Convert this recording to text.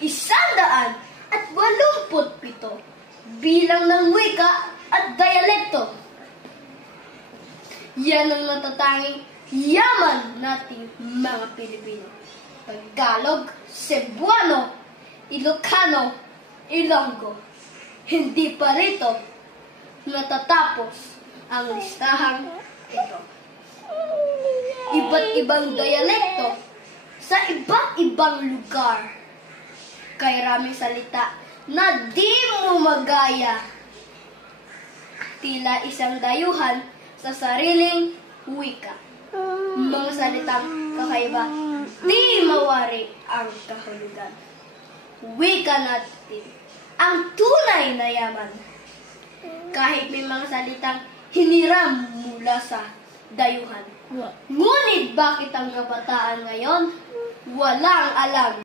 187 bilang ng wika at dialekto. Yan ang natatanging yaman nating mga Pilipino. Tagalog, Cebuano, Ilocano, Ilonggo. Hindi pa rito natatapos ang listahang ito. Iba't ibang dialekto sa iba't ibang lugar. Kay raming salita na di mo magaya. Tila isang dayuhan sa sariling wika. Mga salitang kakaiba, di mawari ang kahulugan. Wika natin ang tunay na yaman. Kahit may mga salitang hiniram mula sa dayuhan. Ngunit bakit ang kabataan ngayon walang alam